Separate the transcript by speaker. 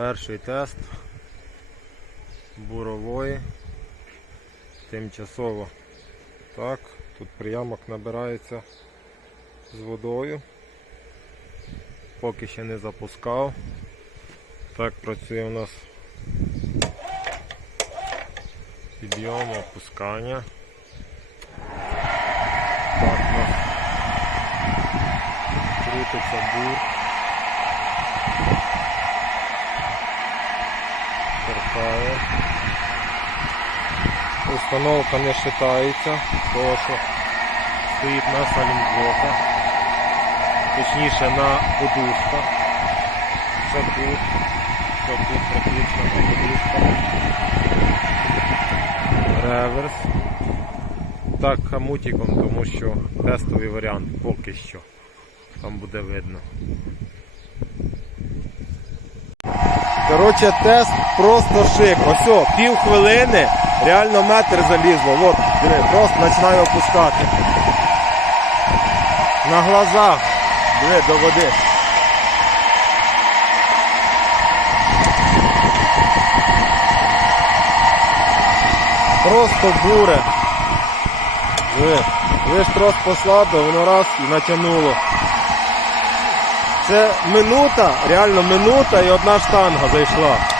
Speaker 1: Перший тест бурової. Тимчасово. Так, тут приямок набирається з водою. Поки ще не запускав. Так працює у нас підйом, опускання. Так у нас крутиться бур. Торкає. Установка не шатається, тому що стоїть на салінблоках, точніше на подушках. Це тут, це тут практично на подушках. Реверс. Так, хамутиком, тому що тестовий варіант поки що. Там буде видно. Коротше, тест просто шик. Ось, пів хвилини, реально метр залізло. От, просто починаю опускати. На глазах. Диви, до води. Просто буре. Диви, диви ж трос послабив, воно раз і натягнуло. Це минута, реально минута і одна штанга зайшла.